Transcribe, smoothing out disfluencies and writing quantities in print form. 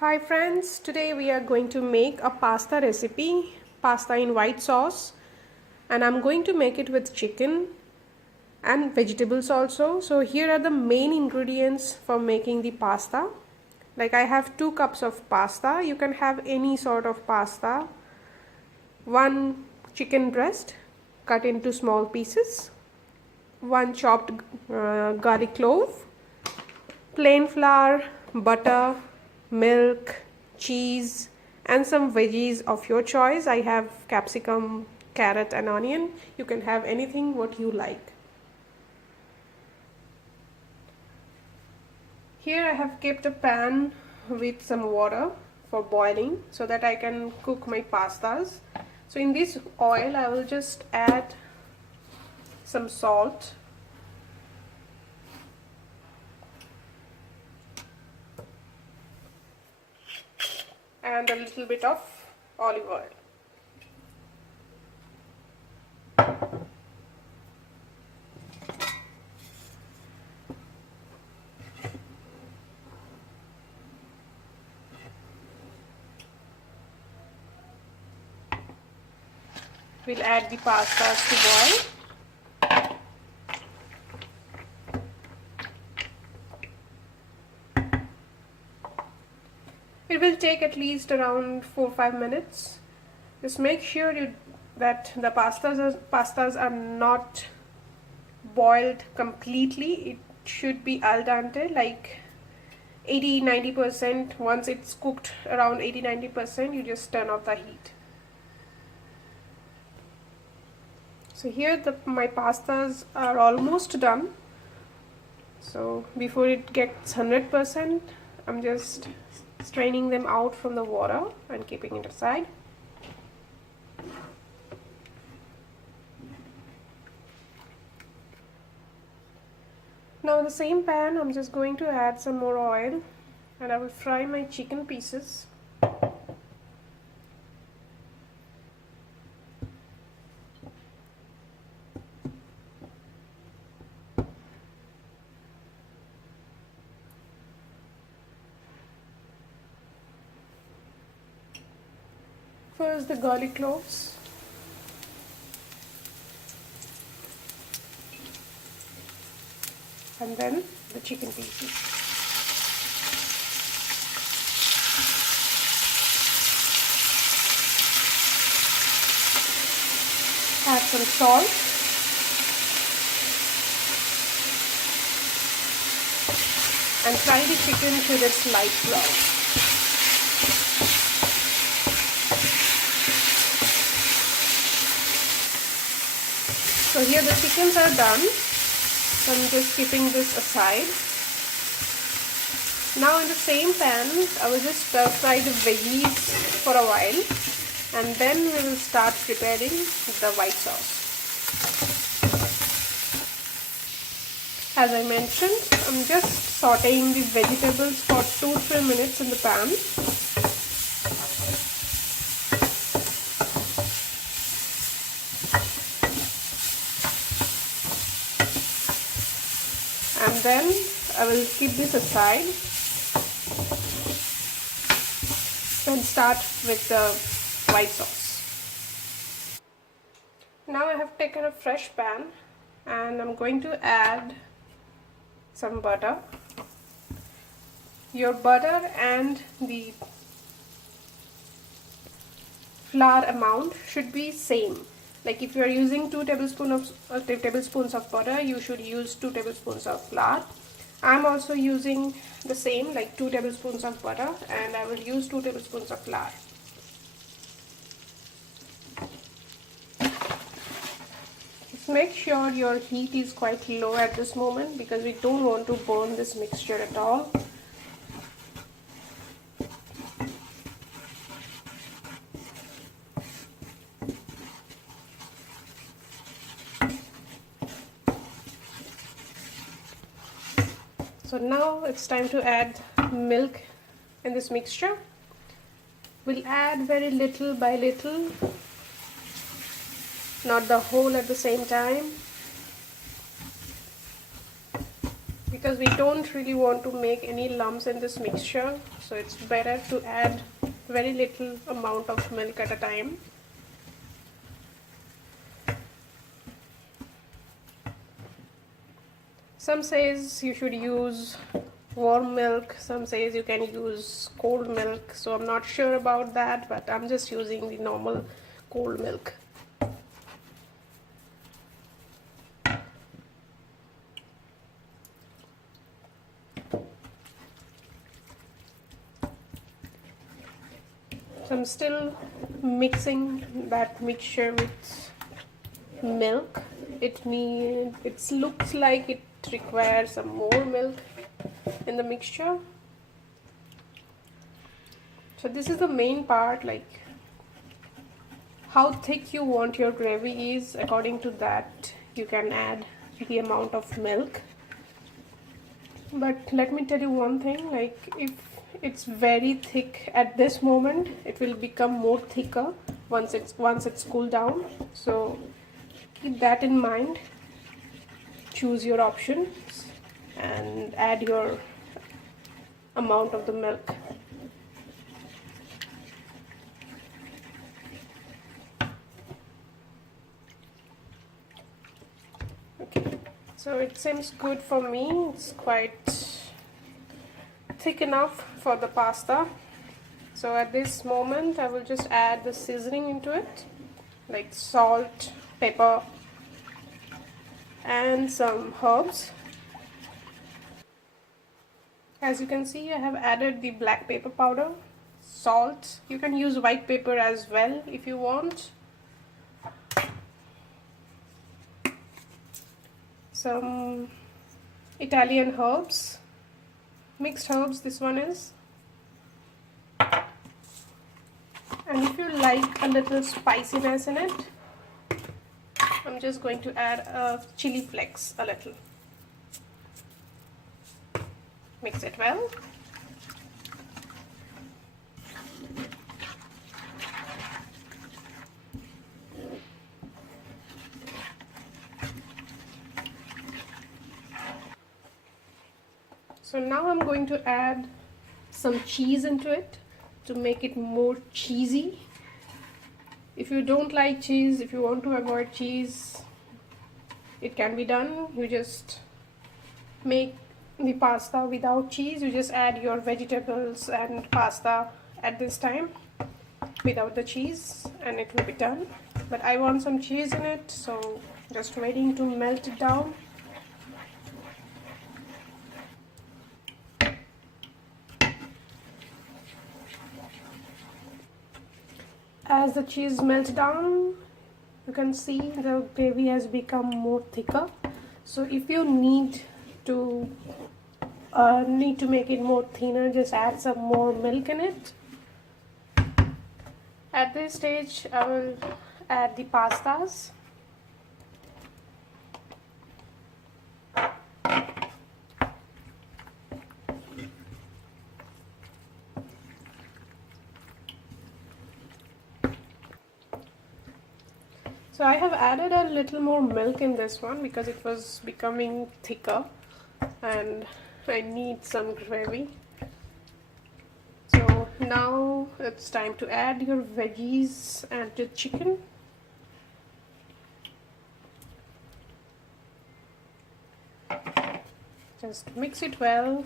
Hi friends, today we are going to make a pasta recipe, pasta in white sauce, and I'm going to make it with chicken and vegetables also. So here are the main ingredients for making the pasta. Like I have 2 cups of pasta. You can have any sort of pasta. 1 chicken breast cut into small pieces, 1 chopped garlic clove, plain flour, butter, milk, cheese, and some veggies of your choice. I have capsicum, carrot, and onion. You can have anything what you like. Here I have kept a pan with some water for boiling so that I can cook my pastas. So in this oil I will just add some salt, and a little bit of olive oil. We'll add the pastas to boil. It will take at least around 4-5 minutes. Just make sure that the pastas are not boiled completely. It should be al dente, like 80-90%. Once it's cooked around 80-90%, you just turn off the heat. So here my pastas are almost done. So before it gets 100%, I'm just straining them out from the water and keeping it aside. Now in the same pan, I'm just going to add some more oil and I will fry my chicken pieces. First the garlic cloves, and then the chicken pieces. Add some salt and fry the chicken till it's light brown. So here the chickens are done, so I'm just keeping this aside. Now in the same pan, I will just stir fry the veggies for a while, and then we will start preparing the white sauce. As I mentioned, I'm just sauteing the vegetables for 2-3 minutes in the pan. And then I will keep this aside and start with the white sauce. Now I have taken a fresh pan and I'm going to add some butter. Your butter and the flour amount should be same. Like if you are using 2 tablespoons of butter, you should use 2 tablespoons of flour. I'm also using the same, like 2 tablespoons of butter, and I will use 2 tablespoons of flour. Just make sure your heat is quite low at this moment because we don't want to burn this mixture at all. So now it's time to add milk in this mixture. We'll add very little by little, not the whole at the same time. because we don't really want to make any lumps in this mixture, so it's better to add very little amount of milk at a time. Some says you should use warm milk, some says you can use cold milk, so I'm not sure about that, but I'm just using the normal cold milk. So I'm still mixing that mixture with milk. It looks like it requires some more milk in the mixture. So this is the main part, like how thick you want your gravy is. According to that you can add the amount of milk. But let me tell you one thing, like if it's very thick at this moment, it will become more thicker once it's cooled down. So keep that in mind. Choose your options and add your amount of the milk. Okay, so it seems good for me. It's quite thick enough for the pasta. So at this moment I will just add the seasoning into it, like salt, pepper and some herbs. As you can see, I have added the black pepper powder, salt. You can use white pepper as well if you want. Some Italian herbs, mixed herbs this one is. And if you like a little spiciness in it, I'm just going to add a chili flakes a little. Mix it well. So now I'm going to add some cheese into it to make it more cheesy. If you don't like cheese, if you want to avoid cheese, it can be done. You just make the pasta without cheese. You just add your vegetables and pasta at this time without the cheese and it will be done. But I want some cheese in it, so just waiting to melt it down. As the cheese melts down, you can see the gravy has become more thicker. So if you need to make it more thinner, just add some more milk in it. At this stage I will add the pastas. So I have added a little more milk in this one because it was becoming thicker and I need some gravy. So now it's time to add your veggies and the chicken. Just mix it well